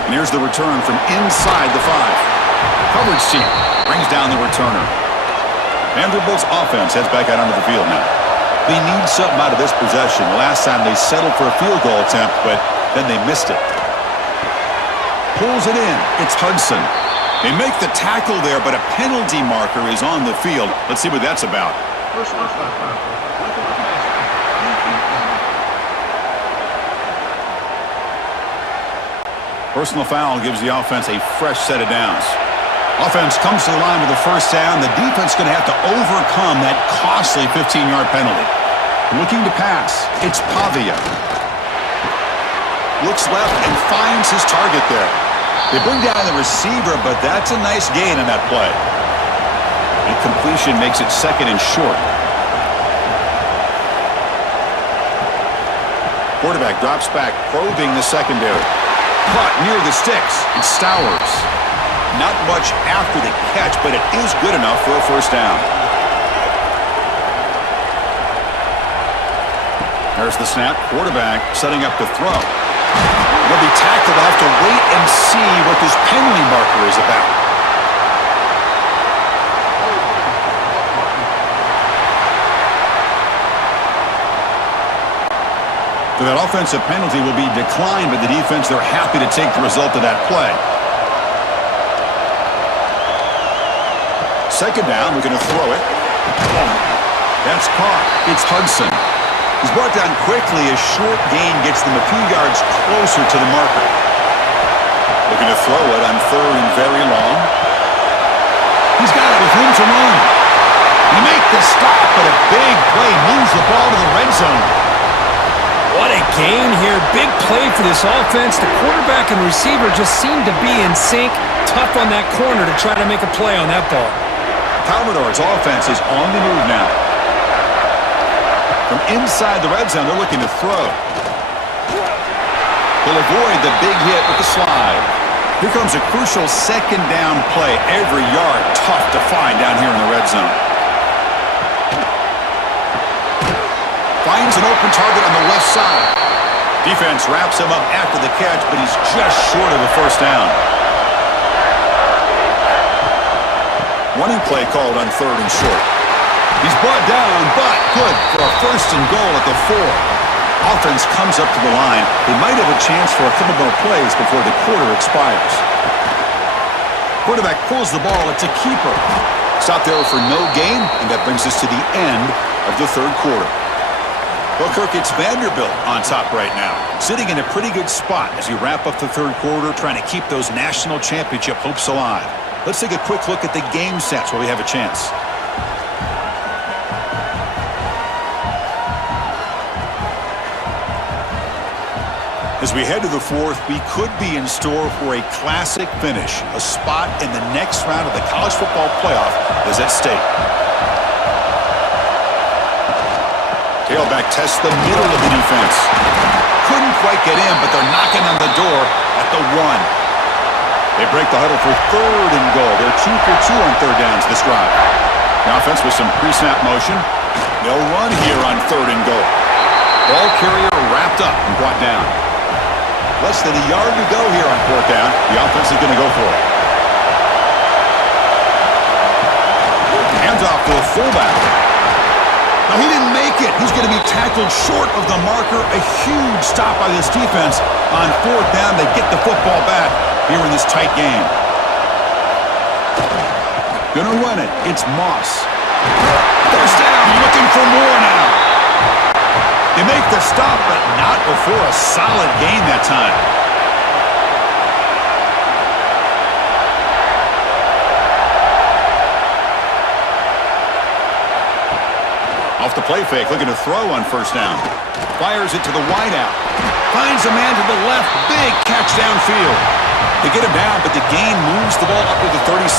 And here's the return from inside the 5. Coverage team brings down the returner. Vanderbilt's offense heads back out onto the field now. They need something out of this possession. Last time they settled for a field goal attempt, but then they missed it. Pulls it in. It's Hudson. They make the tackle there, but a penalty marker is on the field. Let's see what that's about. Personal foul gives the offense a fresh set of downs. Offense comes to the line with the first down. The defense is going to have to overcome that costly 15-yard penalty. Looking to pass. It's Pavia. Looks left and finds his target there. They bring down the receiver, but that's a nice gain on that play. Incompletion makes it second and short. Quarterback drops back, probing the secondary. Caught near the sticks. It's Stowers. Not much after the catch, but it is good enough for a first down. There's the snap. Quarterback setting up to throw. He'll be tackled. They'll have to wait and see what this penalty marker is about. So that offensive penalty will be declined by the defense. They're happy to take the result of that play. Second down, we're going to throw it. That's caught. It's Hudson. He's brought down quickly. A short gain gets them a few yards closer to the marker. Looking to throw it on third and very long. He's got it with room to run. He makes the stop, but a big play moves the ball to the red zone. What a gain here. Big play for this offense. The quarterback and receiver just seem to be in sync. Tough on that corner to try to make a play on that ball. Commodores offense is on the move now. From inside the red zone, they're looking to throw. They'll avoid the big hit with the slide. Here comes a crucial second down play. Every yard tough to find down here in the red zone. Finds an open target on the left side. Defense wraps him up after the catch, but he's just short of a first down. Running play called on third and short. He's brought down, but good for a first and goal at the 4. Offense comes up to the line. They might have a chance for a couple more plays before the quarter expires. Quarterback pulls the ball. It's a keeper. Stop there for no gain, and that brings us to the end of the third quarter. Well, Kirk, it's Vanderbilt on top right now, sitting in a pretty good spot as you wrap up the third quarter, trying to keep those national championship hopes alive. Let's take a quick look at the game sets where we have a chance. As we head to the fourth, we could be in store for a classic finish. A spot in the next round of the college football playoff is at stake. Tailback tests the middle of the defense. Couldn't quite get in, but they're knocking on the door at the 1. They break the huddle for third and goal. They're 2 for 2 on third downs this drive. The offense with some pre-snap motion. They'll run here on third and goal. Ball carrier wrapped up and brought down. Less than a yard to go here on fourth down. The offense is going to go for it. Hands off to a fullback. Now, he didn't make it. He's going to be tackled short of the marker. A huge stop by this defense. On fourth down, they get the football back here in this tight game. Gonna run it. It's Moss. First down, looking for more now. They make the stop, but not before a solid gain that time. Off the play fake, looking to throw on first down. Fires it to the wideout. Finds a man to the left. Big catch downfield. They get him down, but the gain moves the ball up to the 36.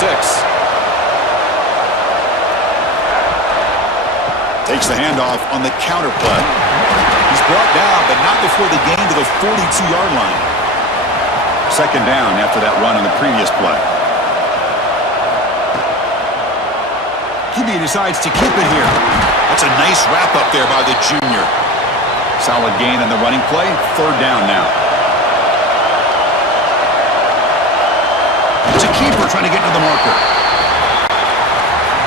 Takes the handoff on the counter play. He's brought down, but not before the gain to the 42-yard line. Second down after that run on the previous play. QB decides to keep it here. That's a nice wrap-up there by the junior. Solid gain on the running play. Third down now. It's a keeper trying to get to the marker.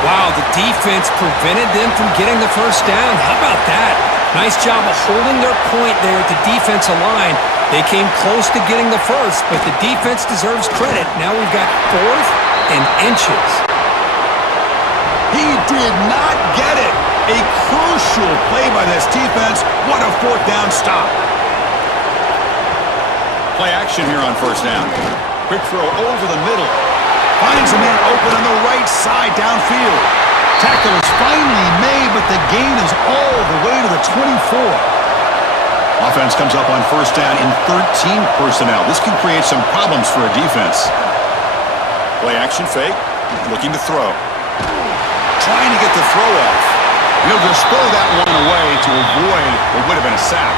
Wow, the defense prevented them from getting the first down. How about that? Nice job of holding their point there at the defensive line. They came close to getting the first, but the defense deserves credit. Now we've got 4th and inches. He did not get it. A crucial play by this defense. What a fourth down stop. Play action here on first down. Quick throw over the middle. Finds a man open on the right side downfield. Tackle is finally made, but the gain is all the way to the 24. Offense comes up on first down in 13 personnel. This can create some problems for a defense. Play action fake. Looking to throw. Trying to get the throw off. He'll just throw that one away to avoid what would have been a sack.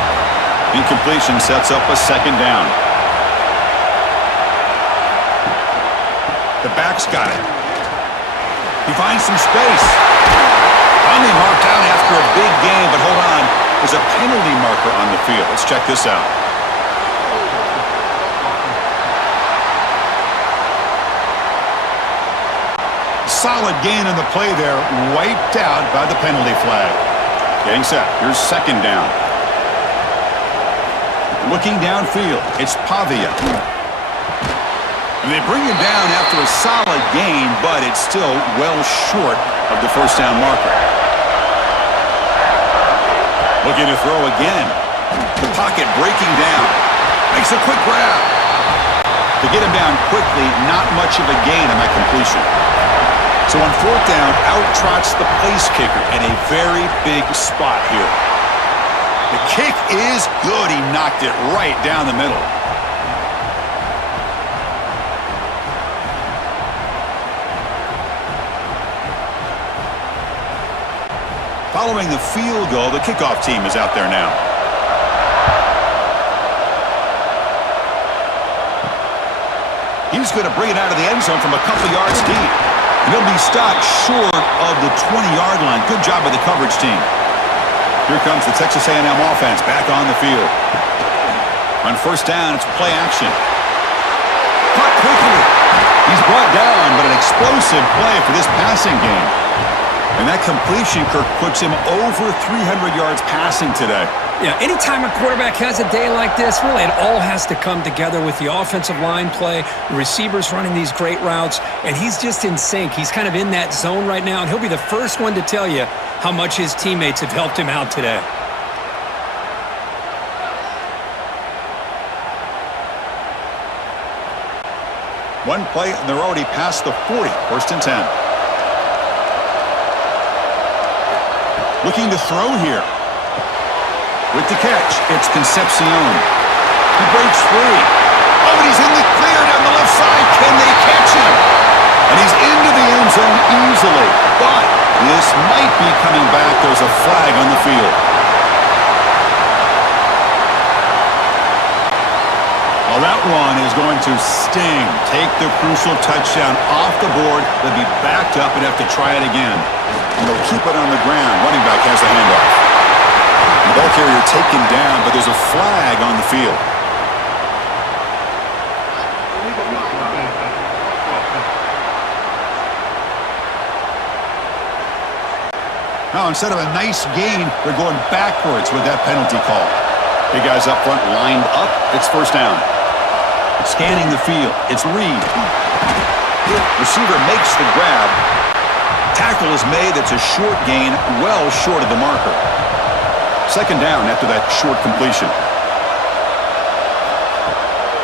Incompletion sets up a second down. The back's got it. He finds some space. Finally marked out after a big gain, but hold on. There's a penalty marker on the field. Let's check this out. Solid gain on the play there, wiped out by the penalty flag. Getting set. Here's second down. Looking downfield, it's Pavia. And they bring him down after a solid gain, but it's still well short of the first down marker. Looking to throw again. The pocket breaking down. Makes a quick grab. To get him down quickly, not much of a gain on that completion. So on fourth down, out trots the place kicker in a very big spot here. The kick is good. He knocked it right down the middle. Following the field goal, the kickoff team is out there now. He's going to bring it out of the end zone from a couple yards deep. And he'll be stopped short of the 20-yard line. Good job by the coverage team. Here comes the Texas A&M offense back on the field. On first down, it's play action. Caught quickly. He's brought down, but an explosive play for this passing game. And that completion, Kirk, puts him over 300 yards passing today. Yeah, anytime a quarterback has a day like this, really it all has to come together with the offensive line play, the receivers running these great routes, and he's just in sync. He's kind of in that zone right now, and he'll be the first one to tell you how much his teammates have helped him out today. One play, and they're already past the 40, first and 10. Looking to throw here. With the catch, it's Concepcion. He breaks free. Oh, and he's in the clear down the left side. Can they catch him? And he's into the end zone easily. But this might be coming back. There's a flag on the field. Well, that one is going to sting. Take the crucial touchdown off the board. They'll be backed up and have to try it again. And they'll keep it on the ground. Running back has the handoff. The ball carrier taken down, but there's a flag on the field. Now, instead of a nice gain, they're going backwards with that penalty call. Big guys up front lined up. It's first down. Scanning the field. It's Reed. Receiver makes the grab. Tackle is made. That's a short gain, well short of the marker. Second down after that short completion.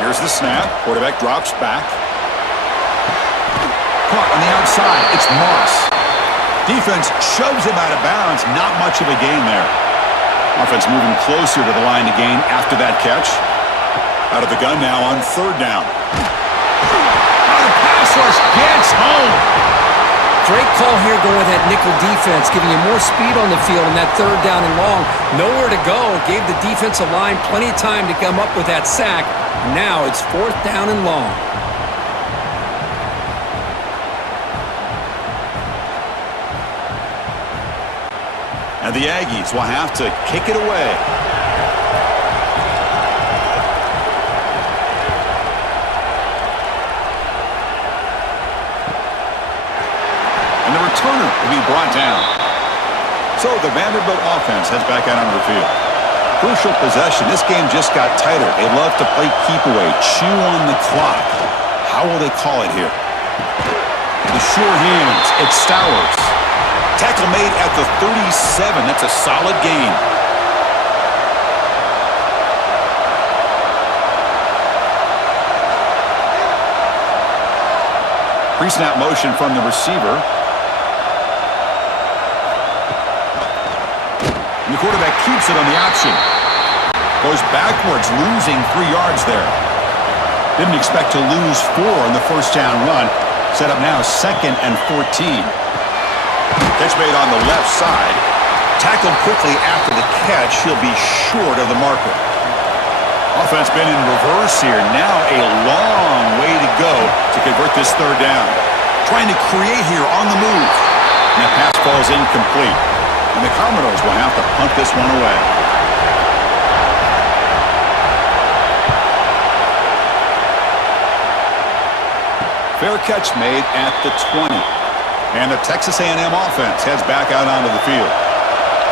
Here's the snap. Quarterback drops back. Caught on the outside. It's Moss. Defense shoves him out of bounds. Not much of a gain there. Offense moving closer to the line to gain after that catch. Out of the gun now on third down. The pass rush gets home. Great call here going with that nickel defense, giving you more speed on the field in that third down and long. Nowhere to go. Gave the defensive line plenty of time to come up with that sack. Now it's fourth down and long. And the Aggies will have to kick it away. And the returner will be brought down. So the Vanderbilt offense heads back out onto the field. Crucial possession. This game just got tighter. They love to play keep away, chew on the clock. How will they call it here? The sure hands. It's Stowers. Tackle made at the 37. That's a solid gain. Pre-snap motion from the receiver. And the quarterback keeps it on the option. Goes backwards, losing 3 yards there. Didn't expect to lose 4 on the first down run. Set up now 2nd and 14. Catch made on the left side. Tackled quickly after the catch. He'll be short of the marker. Offense been in reverse here. Now a long way to go to convert this third down. Trying to create here on the move. And that pass falls incomplete. And the Commodores will have to punt this one away. Fair catch made at the 20. And the Texas A&M offense heads back out onto the field.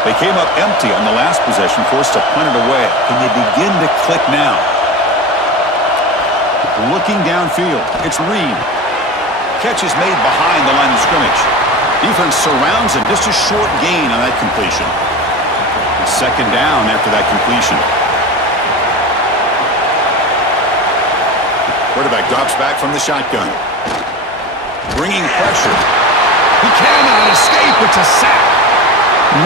They came up empty on the last possession, forced to punt it away. Can they begin to click now? Looking downfield, it's Reed. Catch is made behind the line of scrimmage. Defense surrounds him, just a short gain on that completion. It's second down after that completion. Quarterback drops back from the shotgun. Bringing pressure. He cannot escape. It's a sack.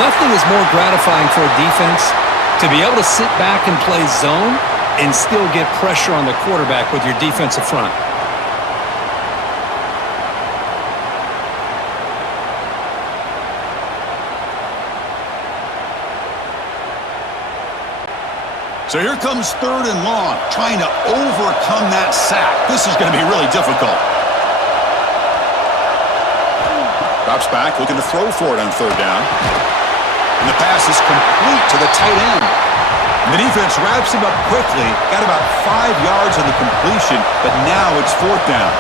Nothing is more gratifying for a defense to be able to sit back and play zone and still get pressure on the quarterback with your defensive front. So here comes third and long, trying to overcome that sack. This is going to be really difficult. Drops back, looking to throw for it on third down. And the pass is complete to the tight end. And the defense wraps him up quickly. Got about 5 yards on the completion, but now it's fourth down.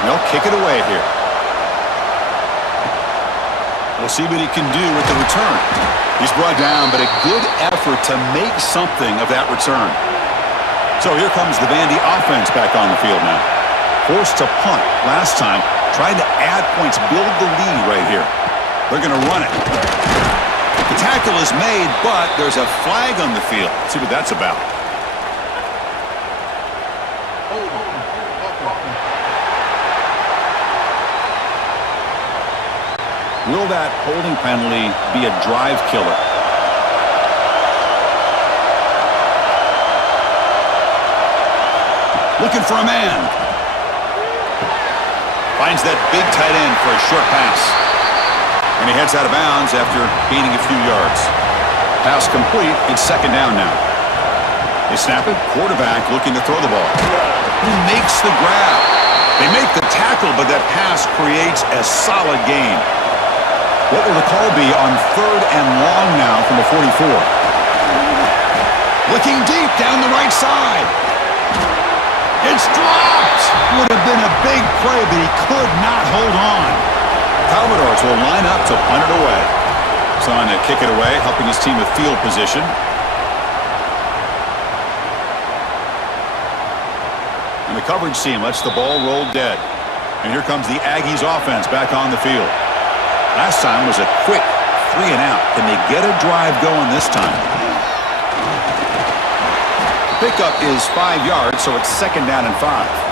And they'll kick it away here. We'll see what he can do with the return. He's brought down, but a good effort to make something of that return. So here comes the Vandy offense back on the field now. Forced to punt last time. Trying to add points, build the lead right here. They're going to run it. The tackle is made, but there's a flag on the field. Let's see what that's about. Will that holding penalty be a drive killer? Looking for a man. Finds that big tight end for a short pass. And he heads out of bounds after gaining a few yards. Pass complete. It's second down now. They snap it. Quarterback looking to throw the ball. Who makes the grab? They make the tackle, but that pass creates a solid gain. What will the call be on third and long now from the 44? Looking deep down the right side. It's dropped. Would have been a big play, but he could not hold on. Commodores will line up to punt it away. He's on to kick it away, helping his team with field position. And the coverage team lets the ball roll dead. And here comes the Aggies offense back on the field. Last time was a quick 3 and out. Can they get a drive going this time? Pickup is 5 yards, so it's 2nd down and 5.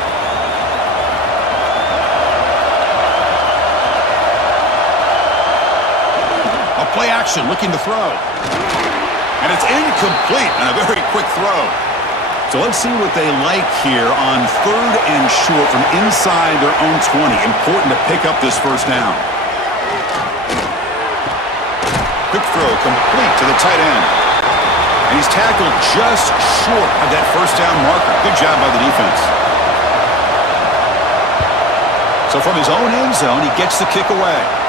Play action, looking to throw. And it's incomplete on a very quick throw. So let's see what they like here on 3rd and short from inside their own 20. Important to pick up this first down. Quick throw, complete to the tight end. And he's tackled just short of that first down marker. Good job by the defense. So from his own end zone, he gets the kick away.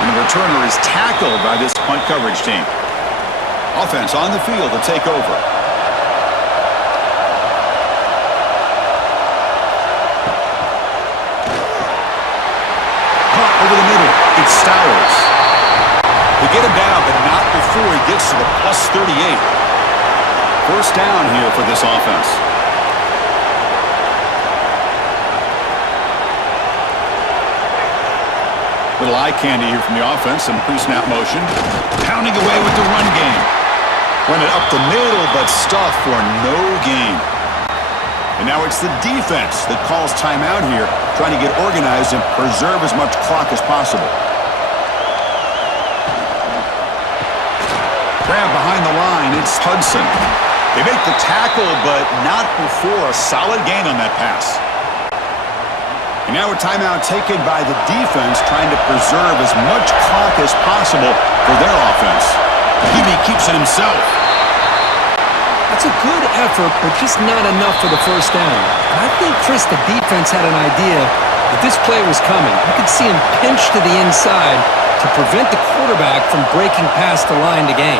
And the returner is tackled by this punt coverage team. Offense on the field to take over. Caught over the middle. It's Stowers. They get him down, but not before he gets to the plus 38. First down here for this offense. Little eye candy here from the offense and pre-snap motion. Pounding away with the run game. Run it up the middle, but stuff for no gain. And now it's the defense that calls timeout here, trying to get organized and preserve as much clock as possible. Grab behind the line, it's Hudson. They make the tackle, but not before a solid gain on that pass. And now a timeout taken by the defense, trying to preserve as much clock as possible for their offense. Pavia keeps it himself. That's a good effort, but just not enough for the first down. I think, Chris, the defense had an idea that this play was coming. You could see him pinch to the inside to prevent the quarterback from breaking past the line to gain.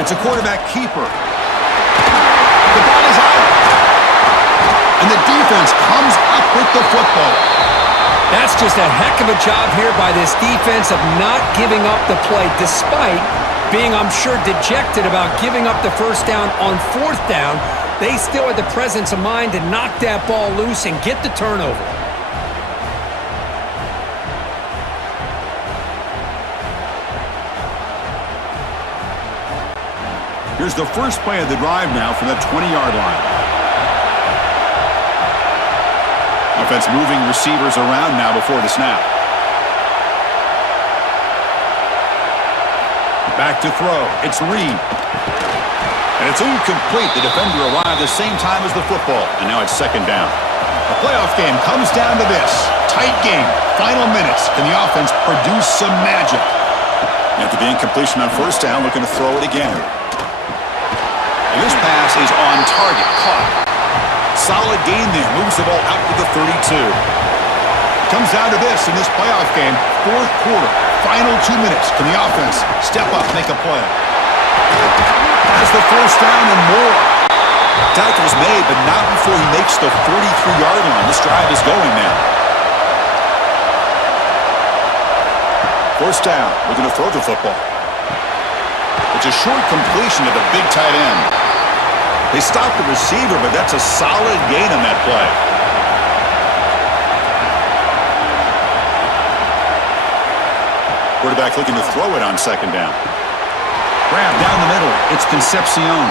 It's a quarterback keeper. The ball is out. And the defense comes up with the football. That's just a heck of a job here by this defense of not giving up the play, despite being, I'm sure, dejected about giving up the first down on 4th down. They still had the presence of mind to knock that ball loose and get the turnover. Here's the first play of the drive now from that 20-yard line. Offense moving receivers around now before the snap. Back to throw. It's Reed. And it's incomplete. The defender arrived the same time as the football. And now it's 2nd down. The playoff game comes down to this. Tight game. Final minutes. Can the offense produce some magic? After the incompletion on 1st down, looking to throw it again. And this pass is on target. Caught. Solid gain there. Moves the ball out to the 32. Comes down to this in this playoff game. 4th quarter. Final 2 minutes. Can the offense step up, make a play? Has the first down and more. Tackle's made, but not before he makes the 43-yard line. This drive is going now. 1st down. Looking to throw the football. It's a short completion to the big tight end. They stopped the receiver, but that's a solid gain on that play. Quarterback looking to throw it on 2nd down. Grab down the middle. It's Concepcion.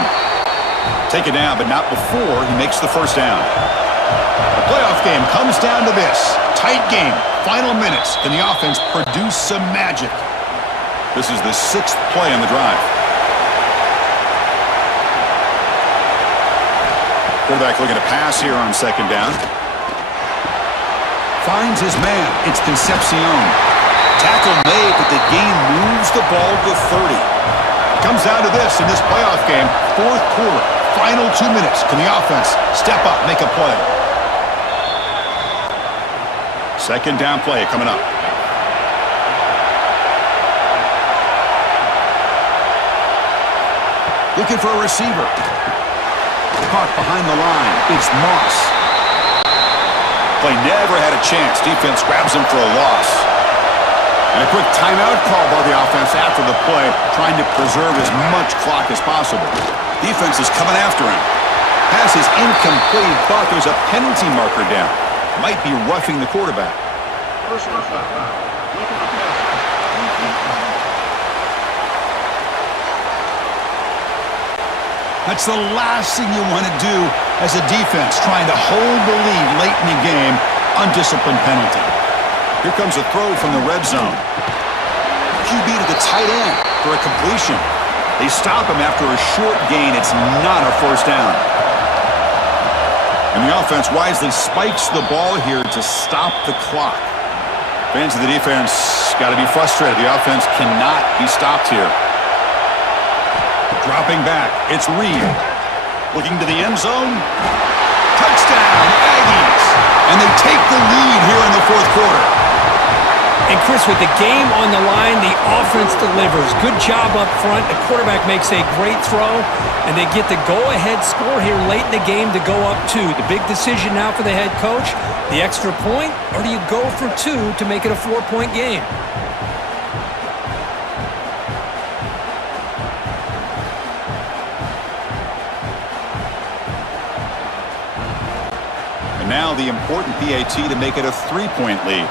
Take it down, but not before he makes the first down. The playoff game comes down to this. Tight game. Final minutes. Can the offense produce some magic? This is the 6th play on the drive. Quarterback looking to pass here on 2nd down. Finds his man. It's Concepcion. Tackle made, but the gain moves the ball to 30. It comes down to this in this playoff game. 4th quarter. Final 2 minutes. Can the offense step up, make a play? 2nd down play coming up. Looking for a receiver. Caught behind the line. It's Moss. Play never had a chance. Defense grabs him for a loss. And a quick timeout call by the offense after the play, trying to preserve as much clock as possible. Defense is coming after him. Pass is incomplete, but there's a penalty marker down. Might be roughing the quarterback. That's the last thing you want to do as a defense, trying to hold the lead late in the game. Undisciplined penalty. Here comes a throw from the red zone. QB to the tight end for a completion. They stop him after a short gain. It's not a first down. And the offense wisely spikes the ball here to stop the clock. Fans of the defense got to be frustrated. The offense cannot be stopped here. Dropping back, it's Reed. Looking to the end zone. Touchdown, Aggies! And they take the lead here in the fourth quarter. And Chris, with the game on the line, the offense delivers. Good job up front. The quarterback makes a great throw, and they get the go-ahead score here late in the game to go up 2. The big decision now for the head coach, the extra point, or do you go for 2 to make it a 4-point game? And now the important PAT to make it a 3-point lead.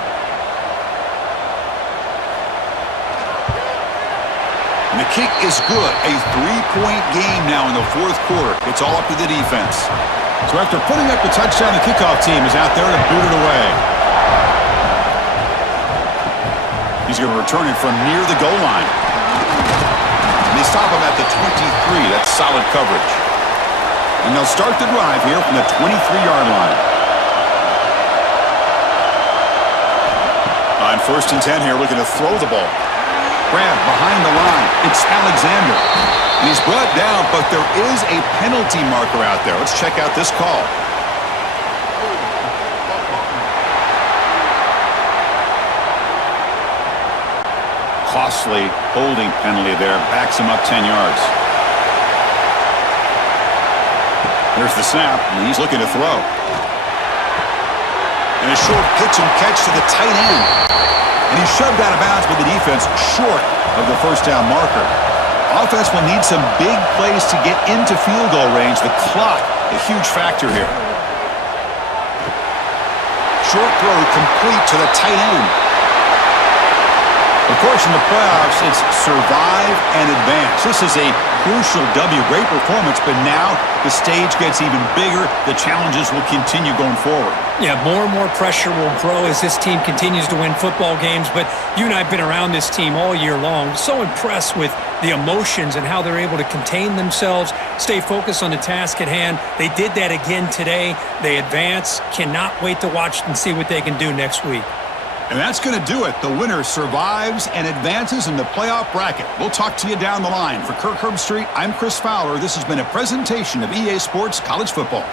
And the kick is good. A 3-point game now in the fourth quarter. It's all up to the defense. So after putting up the touchdown, the kickoff team is out there to boot it away. He's going to return it from near the goal line. And they stop him at the 23. That's solid coverage. And they'll start the drive here from the 23-yard line. On 1st and 10 here, looking to throw the ball. Grab behind the line. It's Alexander. And he's brought down, but there is a penalty marker out there. Let's check out this call. Costly holding penalty there. Backs him up 10 yards. There's the snap, and he's looking to throw. And a short pitch and catch to the tight end. And he's shoved out of bounds with the defense short of the first down marker. Offense will need some big plays to get into field goal range. The clock, a huge factor here. Short throw complete to the tight end. Of course, in the playoffs, it's survive and advance. This is a crucial W. Great performance, but now the stage gets even bigger. The challenges will continue going forward. Yeah, more and more pressure will grow as this team continues to win football games, but you and I have been around this team all year long. So impressed with the emotions and how they're able to contain themselves, stay focused on the task at hand. They did that again today. They advance. Cannot wait to watch and see what they can do next week. And that's going to do it. The winner survives and advances in the playoff bracket. We'll talk to you down the line. For Kirk Herbstreit, I'm Chris Fowler. This has been a presentation of EA Sports College Football.